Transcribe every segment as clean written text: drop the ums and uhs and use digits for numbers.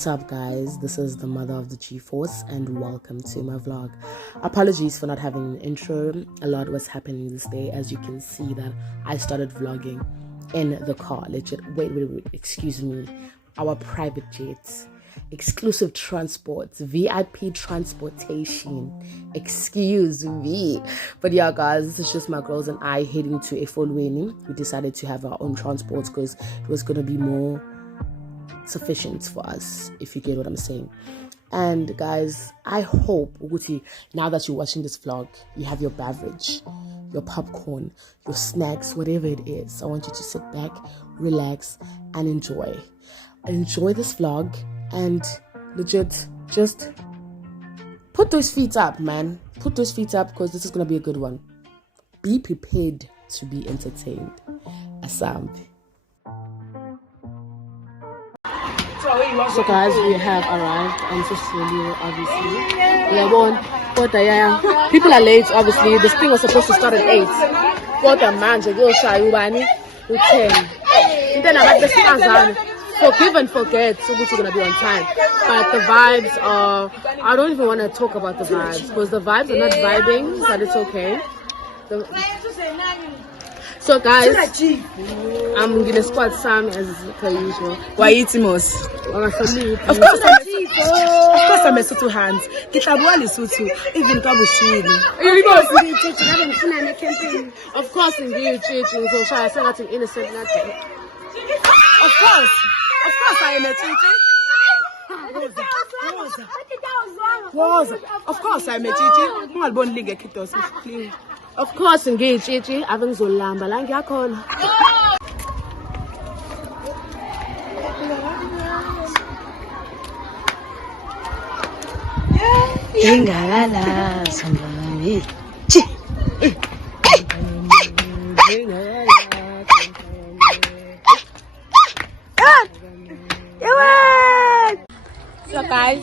What's up, guys? This is the mother of the G-Force and welcome to my vlog. Apologies for not having an intro. A lot was happening this day. As you can see that I started vlogging in the car. Legit. Wait, excuse me. Our private jets, exclusive transports, VIP transportation. Excuse me. But yeah, guys, this is just my girls and I heading to Efolweni. We decided to have our own transports because it was going to be more sufficient for us, if you get what I'm saying. And guys, I hope now that you're watching this vlog, you have your beverage, your popcorn, your snacks, whatever it is. I want you to sit back, relax, and enjoy this vlog. And legit, just put those feet up, man. Put those feet up because this is gonna be a good one. Be prepared to be entertained. Asambi. So guys, we have arrived on Sicily, obviously. People are late, obviously. This thing was supposed to start at 8. Forgive and forget, so we're gonna be on time. But the vibes are, I don't even want to talk about the vibes because the vibes are not vibing, but it's okay. So guys, I'm gonna squat Sam as per usual. Why eating us? Of course I'm a Sutu hands. Kitabuali Sutu, even Kabushini. Of course in you cheating, so I said nothing innocent, nothing. Of course I am a cheating. Of course I'm a cheating. Of course, engage, Gigi. Having Zolamba, like Yakon. Ingala, somebody. So, guys,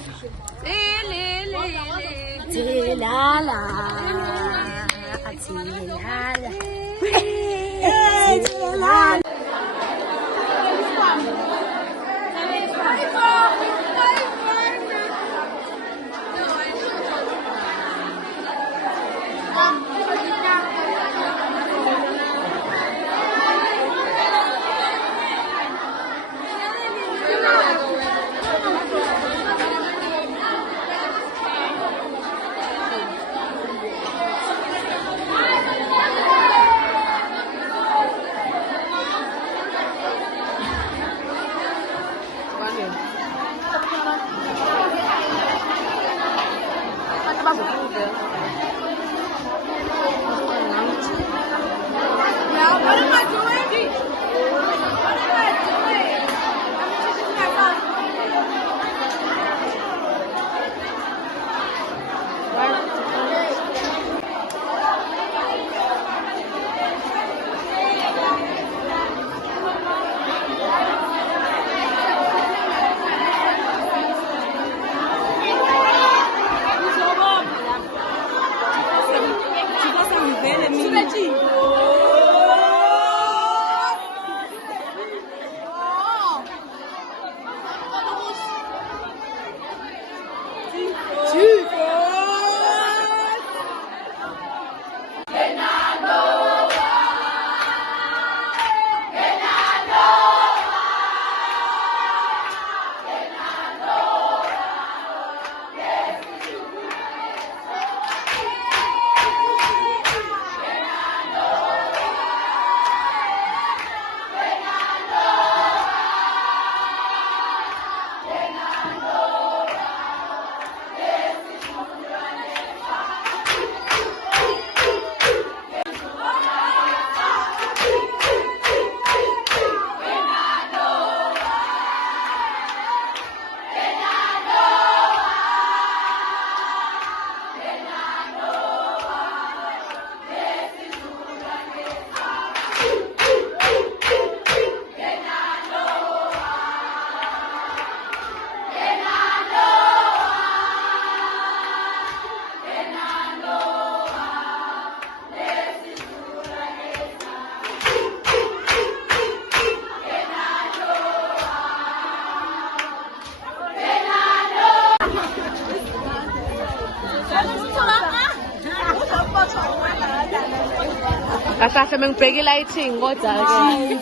Kahle mengibheka i-lighting kodwa ke.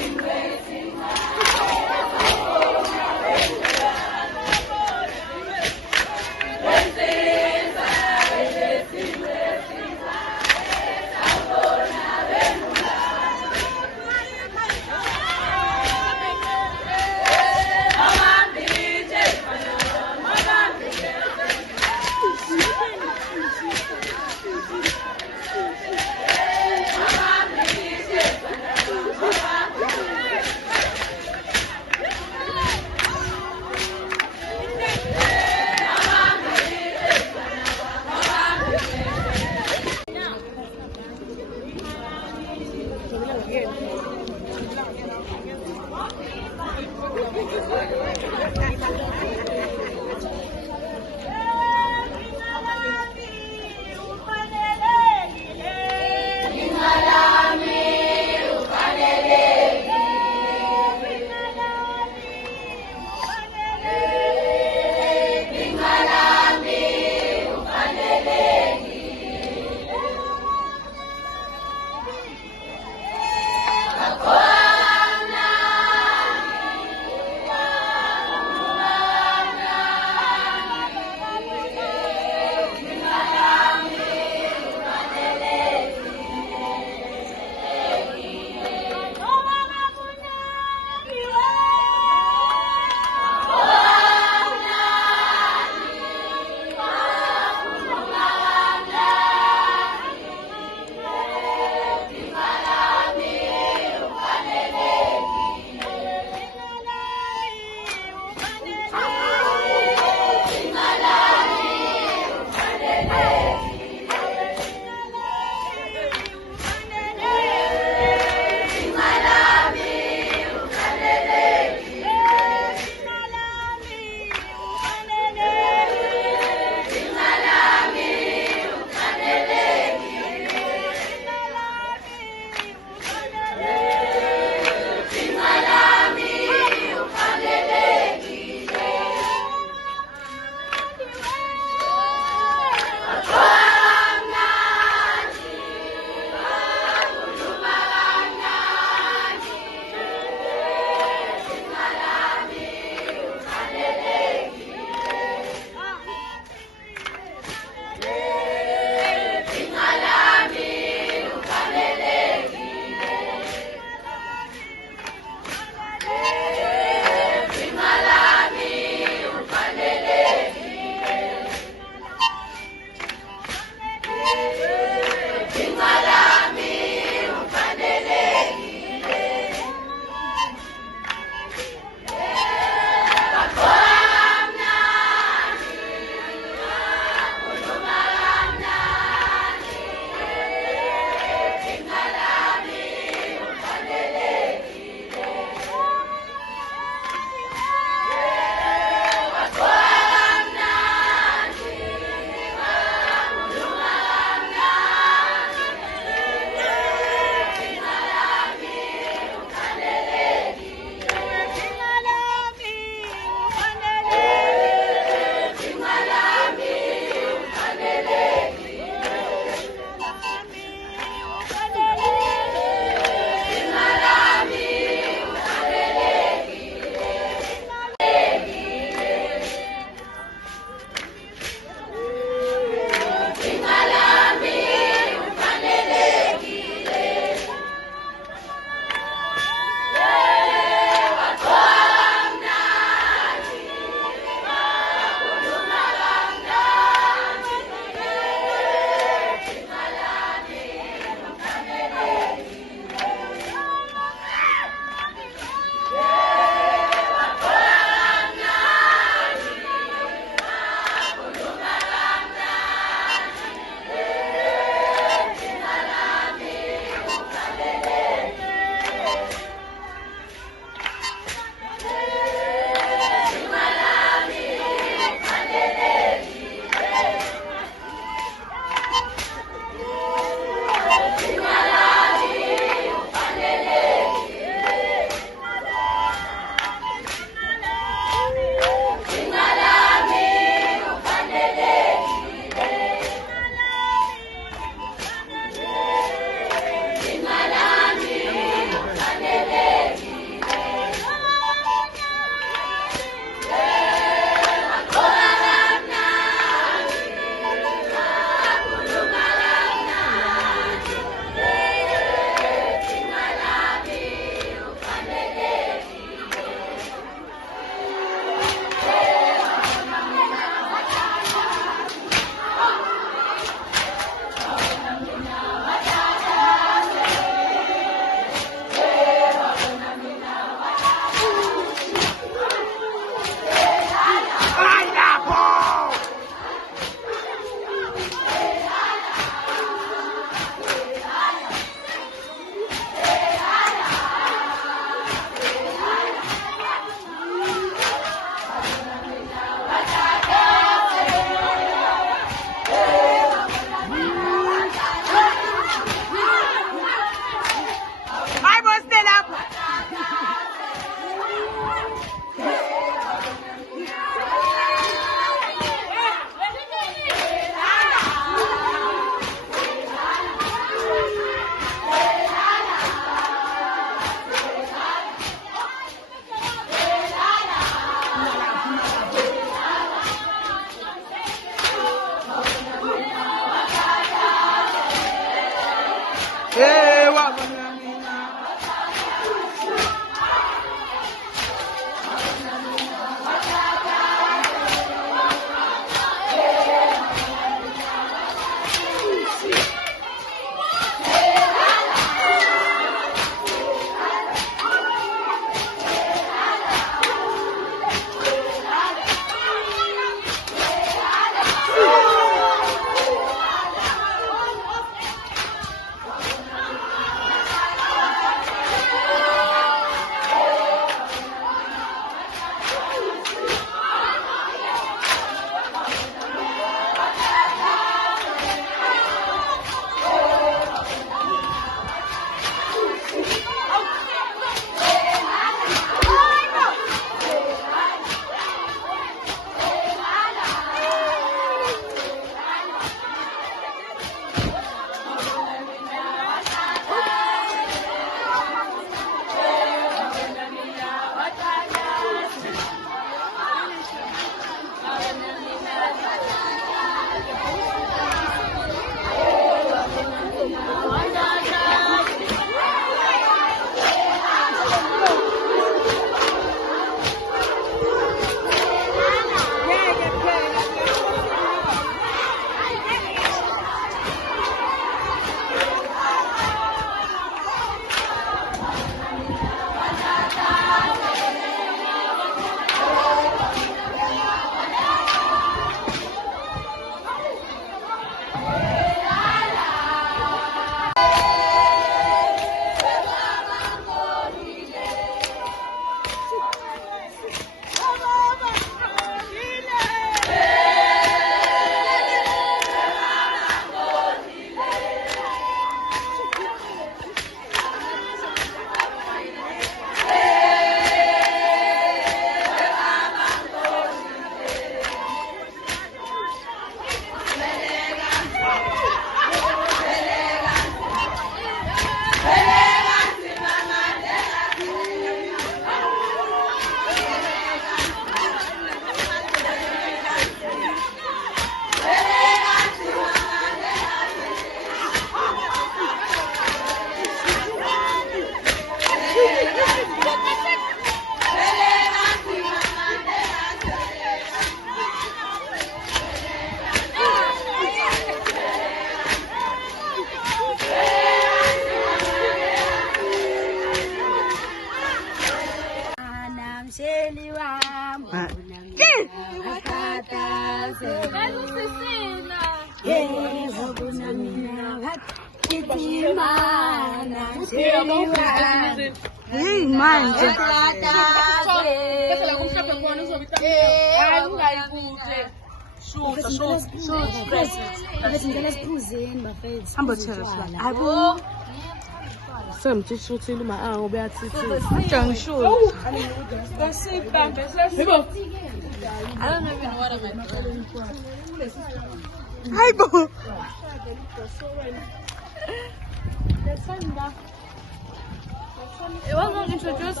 It wasn't introduced.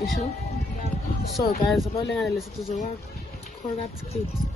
You sure? So guys, I'm only gonna listen to the choreographed kids.